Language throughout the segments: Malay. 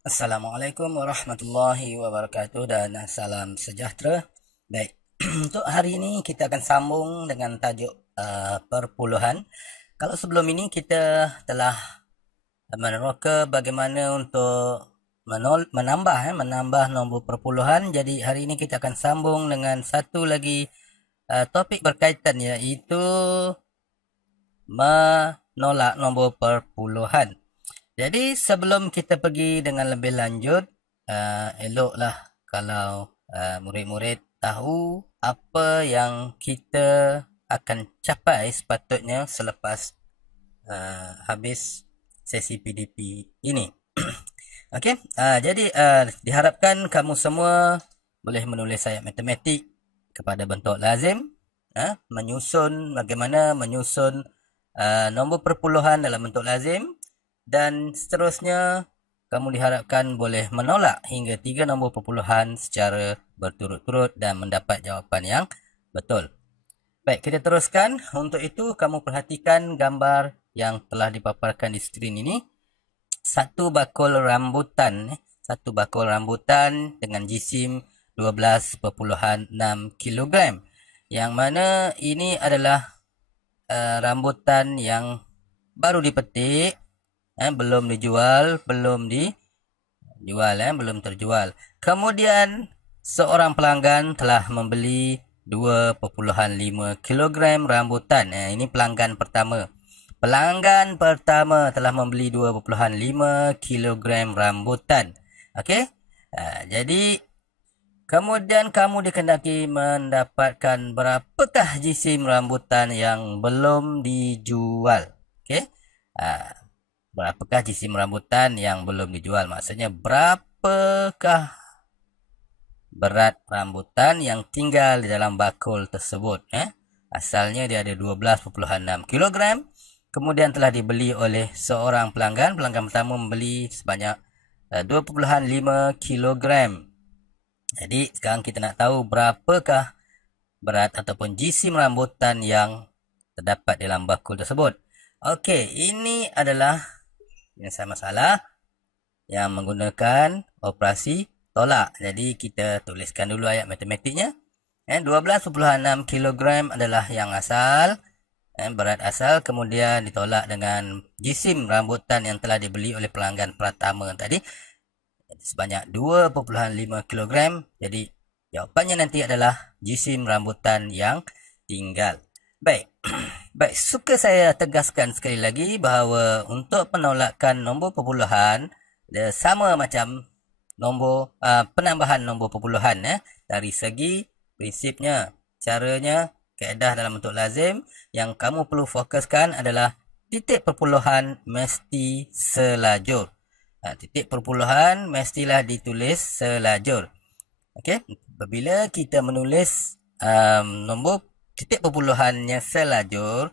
Assalamualaikum warahmatullahi wabarakatuh dan salam sejahtera. Baik, untuk hari ini kita akan sambung dengan tajuk perpuluhan. Kalau sebelum ini kita telah meneroka bagaimana untuk menambah nombor perpuluhan. Jadi hari ini kita akan sambung dengan satu lagi topik berkaitan, iaitu menolak nombor perpuluhan. Jadi sebelum kita pergi dengan lebih lanjut, eloklah kalau murid-murid tahu apa yang kita akan capai sepatutnya selepas habis sesi PDP ini. Okey, jadi diharapkan kamu semua boleh menulis ayat matematik kepada bentuk lazim, bagaimana menyusun nombor perpuluhan dalam bentuk lazim, dan seterusnya kamu diharapkan boleh menolak hingga 3 nombor perpuluhan secara berturut-turut dan mendapat jawapan yang betul. Baik, kita teruskan. Untuk itu kamu perhatikan gambar yang telah dipaparkan di skrin ini. Satu bakul rambutan dengan jisim 12,6 kilogram, yang mana ini adalah rambutan yang baru dipetik, belum terjual. Kemudian seorang pelanggan telah membeli 2,5 kilogram rambutan. Ini pelanggan pertama. Pelanggan pertama telah membeli 2,5 kilogram rambutan. Okey? Jadi kemudian kamu dikendaki mendapatkan berapakah jisim rambutan yang belum dijual. Okey? Berapakah jisim rambutan yang belum dijual? Maksudnya berapakah berat rambutan yang tinggal di dalam bakul tersebut. Asalnya dia ada 12,6 kilogram. Kemudian telah dibeli oleh seorang pelanggan. Pelanggan pertama membeli sebanyak 2,5 kilogram. Jadi sekarang kita nak tahu berapakah berat ataupun jisim rambutan yang terdapat dalam bakul tersebut. Okey, ini adalah penyelesaian masalah yang menggunakan operasi tolak. Jadi kita tuliskan dulu ayat matematiknya. 12,6 kilogram adalah yang asal, berat asal, kemudian ditolak dengan jisim rambutan yang telah dibeli oleh pelanggan pertama tadi sebanyak 2,5 kilogram. Jadi jawapannya nanti adalah jisim rambutan yang tinggal. Baik. Baik, suka saya tegaskan sekali lagi bahawa untuk penolakan nombor perpuluhan dia sama macam penambahan nombor perpuluhan, dari segi prinsipnya, caranya, kaedah dalam bentuk lazim. Yang kamu perlu fokuskan adalah titik perpuluhan mesti selajur. Titik perpuluhan mestilah ditulis selajur. Okey, apabila kita menulis nombor titik perpuluhannya selajur,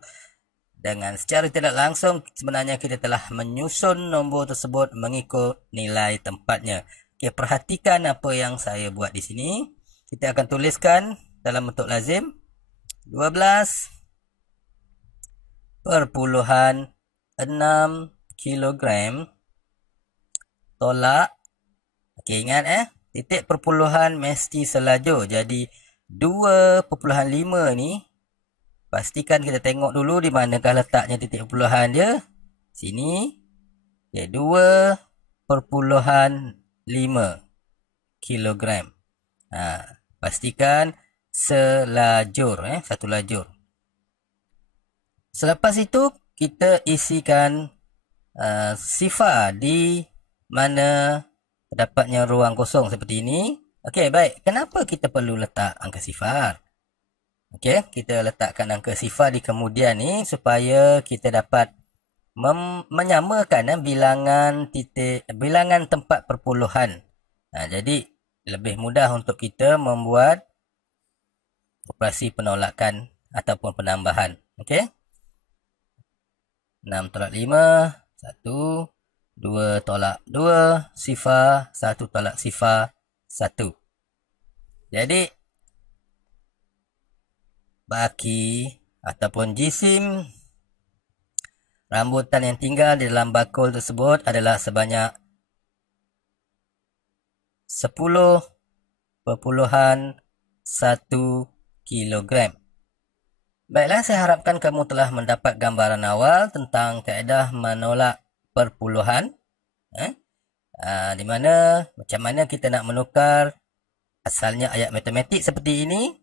dengan secara tidak langsung sebenarnya kita telah menyusun nombor tersebut mengikut nilai tempatnya. Okey, perhatikan apa yang saya buat di sini. Kita akan tuliskan dalam bentuk lazim 12,6 kilogram tolak. Okey, ingat titik perpuluhan mesti selajur. Jadi 2,5 ni pastikan kita tengok dulu di manakah letaknya titik perpuluhan dia. Sini. Okay, 2,5 kilogram. Pastikan selajur, satu lajur. Selepas itu kita isikan sifar di mana terdapatnya ruang kosong seperti ini. Okey, baik. Kenapa kita perlu letak angka sifar? Okey, kita letakkan angka sifar di kemudian ni supaya kita dapat menyamakan bilangan tempat perpuluhan. Jadi lebih mudah untuk kita membuat operasi penolakan ataupun penambahan. Okey. 6 tolak 5, 1, 2 tolak 2, sifar, 1 tolak sifar, 1. Jadi baki ataupun jisim rambutan yang tinggal di dalam bakul tersebut adalah sebanyak 10.1 kilogram. Baiklah, saya harapkan kamu telah mendapat gambaran awal tentang kaedah menolak perpuluhan. Di mana macam mana kita nak menukar asalnya ayat matematik seperti ini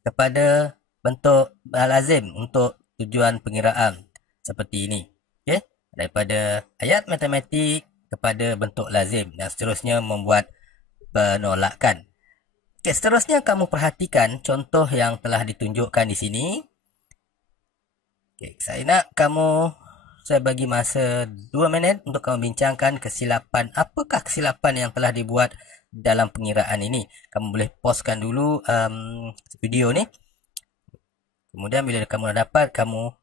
kepada bentuk lazim untuk tujuan pengiraan seperti ini. Okey, daripada ayat matematik kepada bentuk lazim dan seterusnya membuat penolakan. Okey, seterusnya kamu perhatikan contoh yang telah ditunjukkan di sini. Okey, saya bagi masa 2 minit untuk kamu bincangkan kesilapan. Apakah kesilapan yang telah dibuat dalam pengiraan ini? Kamu boleh pauskan dulu video ni. Kemudian bila kamu dah dapat, kamu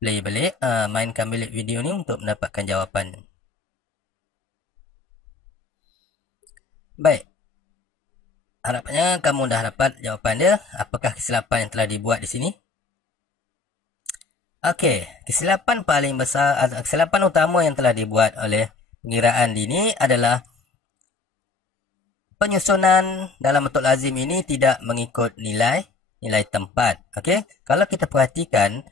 play balik, mainkan balik video ni untuk mendapatkan jawapan. Baik. Harapnya kamu dah dapat jawapan dia. Apakah kesilapan yang telah dibuat di sini? Okey, kesilapan paling besar atau kesilapan utama yang telah dibuat oleh pengiraan ini adalah penyusunan dalam bentuk lazim ini tidak mengikut nilai tempat. Okey, kalau kita perhatikan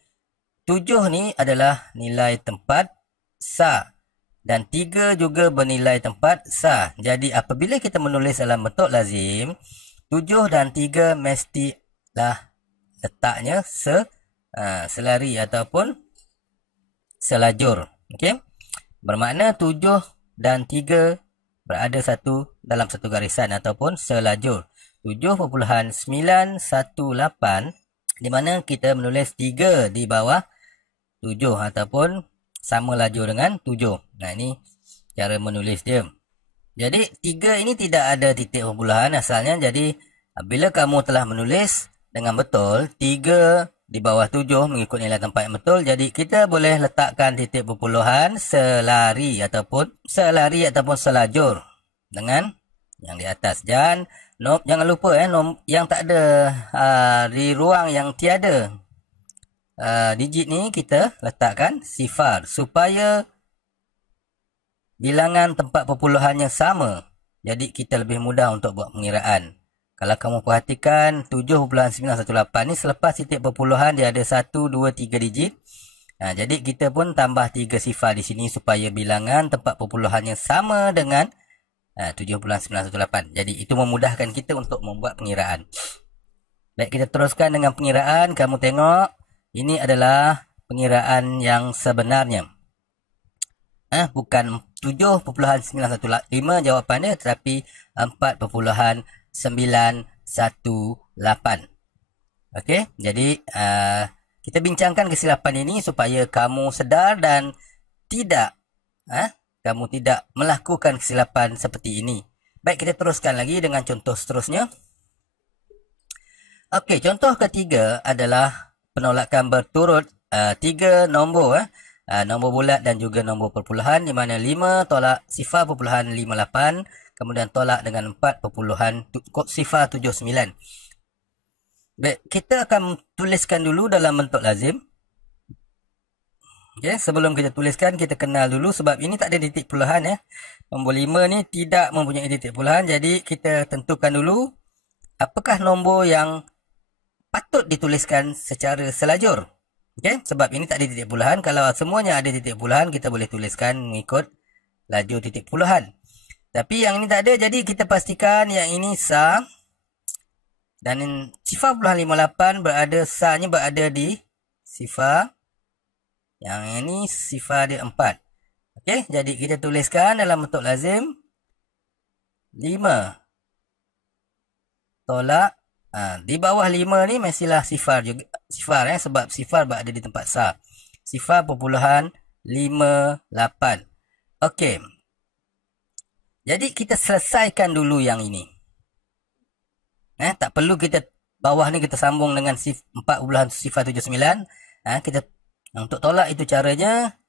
7 ni adalah nilai tempat sah dan 3 juga bernilai tempat sah. Jadi apabila kita menulis dalam bentuk lazim, 7 dan 3 mestilah letaknya selari ataupun selajur. Okey, bermakna 7 dan 3 berada dalam satu garisan ataupun selajur. 7.918 di mana kita menulis 3 di bawah 7 ataupun sama lajur dengan 7. Nah, ini cara menulis dia. Jadi 3 ini tidak ada titik perpuluhan asalnya. Jadi bila kamu telah menulis dengan betul 3 di bawah 7 mengikut nilai tempat yang betul, jadi kita boleh letakkan titik perpuluhan selari ataupun selajur dengan yang di atas. Dan jangan lupa yang tak ada di ruang yang tiada digit ni kita letakkan sifar supaya bilangan tempat perpuluhannya sama. Jadi kita lebih mudah untuk buat pengiraan. Kalau kamu perhatikan 7.918 ni selepas titik perpuluhan dia ada 1, 2, 3 digit. Jadi kita pun tambah 3 sifar di sini supaya bilangan tempat perpuluhannya sama dengan 7.918. Jadi itu memudahkan kita untuk membuat pengiraan. Baik, kita teruskan dengan pengiraan. Kamu tengok ini adalah pengiraan yang sebenarnya. Bukan 7.915 jawapannya, tetapi 4.918. Okey, jadi kita bincangkan kesilapan ini supaya kamu sedar dan kamu tidak melakukan kesilapan seperti ini. Baik, kita teruskan lagi dengan contoh seterusnya. Okey, contoh ketiga adalah penolakan berturut 3 nombor. Nombor bulat dan juga nombor perpuluhan, di mana 5 tolak 0.58, kemudian tolak dengan 4.079. Baik, kita akan tuliskan dulu dalam bentuk lazim. Okay, sebelum kita tuliskan, kita kenal dulu sebab ini tak ada titik puluhan. Nombor 5 ni tidak mempunyai titik puluhan, jadi kita tentukan dulu apakah nombor yang patut dituliskan secara selajur. Okay, sebab ini tak ada titik puluhan. Kalau semuanya ada titik puluhan, kita boleh tuliskan mengikut lajur titik puluhan. Tapi yang ini tak ada, jadi kita pastikan yang ini sah. Dan 0.58 sahnya berada di sifar. Yang ini sifar dia 4. Okey, jadi kita tuliskan dalam bentuk lazim 5 tolak di bawah 5 ni mestilah sifar juga, sebab sifar berada di tempat sah. 0.58. Okey. Jadi kita selesaikan dulu yang ini. Tak perlu kita bawah ni kita sambung dengan 4.079. Kita untuk tolak itu caranya.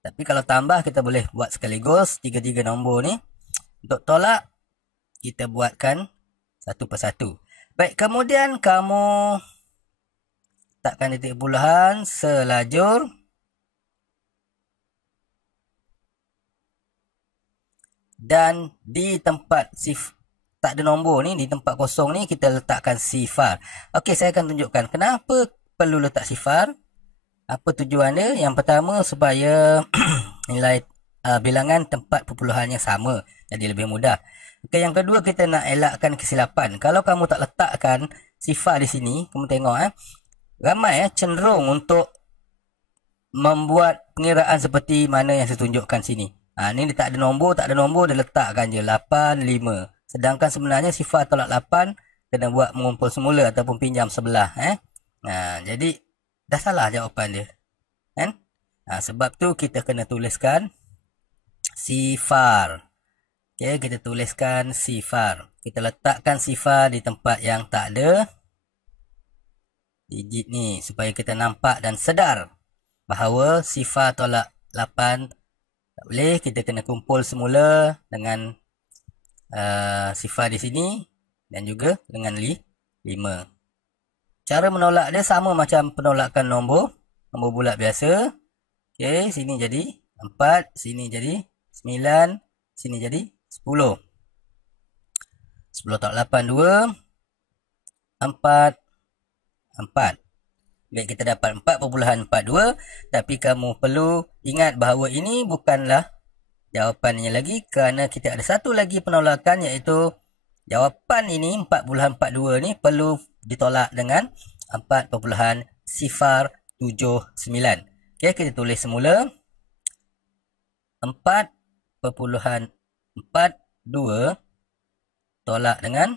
Tapi kalau tambah kita boleh buat sekaligus 3 nombor ni. Untuk tolak kita buatkan satu persatu. Baik, kemudian kamu letakkan titik puluhan selajur. Dan di tempat tak ada nombor ni, di tempat kosong ni kita letakkan sifar. Okey, saya akan tunjukkan kenapa perlu letak sifar. Apa tujuan dia? Yang pertama, supaya nilai bilangan tempat perpuluhannya sama, jadi lebih mudah. Okey, yang kedua, kita nak elakkan kesilapan. Kalau kamu tak letakkan sifar di sini, kamu tengok ramai cenderung untuk membuat pengiraan seperti mana yang saya tunjukkan sini. Ni dia tak ada nombor, dia letakkan je 8, 5. Sedangkan sebenarnya sifar tolak 8 kena buat mengumpul semula ataupun pinjam sebelah. Jadi dah salah jawapan dia. Kan? Sebab tu kita kena tuliskan sifar. Okey, kita tuliskan sifar. Kita letakkan sifar di tempat yang tak ada digit ni supaya kita nampak dan sedar bahawa sifar tolak 8 tak boleh. Kita kena kumpul semula dengan sifar di sini dan juga dengan 5. Cara menolak dia sama macam penolakan nombor bulat biasa. Okey, sini jadi 4, sini jadi 9, sini jadi 10. 10 tolak 8, 2, 4, 4. Baik, kita dapat 4.42, tapi kamu perlu ingat bahawa ini bukanlah jawapannya lagi, kerana kita ada satu lagi penolakan, iaitu jawapan ini 4.42 ni perlu ditolak dengan 4.079. Okey, kita tulis semula 4.42 tolak dengan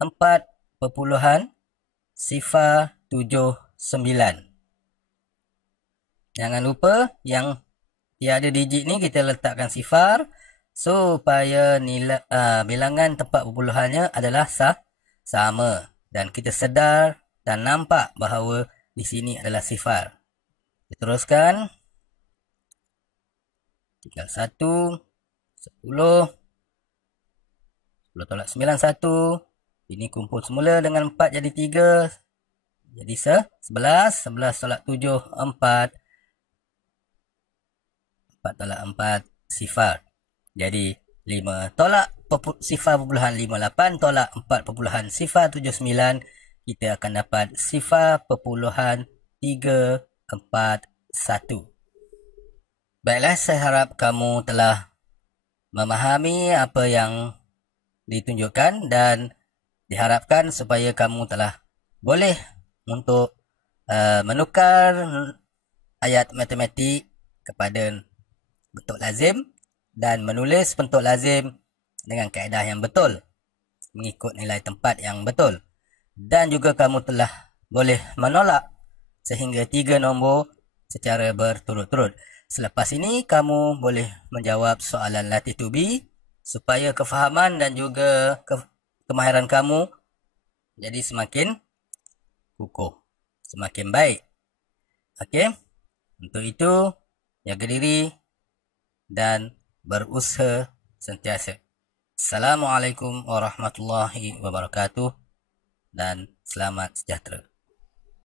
4.079. Jangan lupa yang ada digit ni kita letakkan sifar supaya nilai bilangan tempat perpuluhannya adalah sama, dan kita sedar dan nampak bahawa di sini adalah sifar. Kita teruskan. Tinggal 1, 10 tolak 9, 1. Ini kumpul semula dengan 4 jadi 3. Jadi 11. 11 tolak 7, 4. 4 tolak 4, sifar. Jadi 5 tolak sifar perpuluhan 58 tolak 4.079. Kita akan dapat sifar perpuluhan 341. Baiklah, saya harap kamu telah memahami apa yang ditunjukkan, dan diharapkan supaya kamu telah boleh untuk menukar ayat matematik kepada bentuk lazim dan menulis bentuk lazim dengan kaedah yang betul, mengikut nilai tempat yang betul. Dan juga kamu telah boleh menolak sehingga 3 nombor secara berturut-turut. Selepas ini kamu boleh menjawab soalan latih to be supaya kefahaman dan juga kemahiran kamu jadi semakin kukuh, semakin baik. Okey? Untuk itu, jaga diri dan berusaha sentiasa. Assalamualaikum warahmatullahi wabarakatuh dan selamat sejahtera.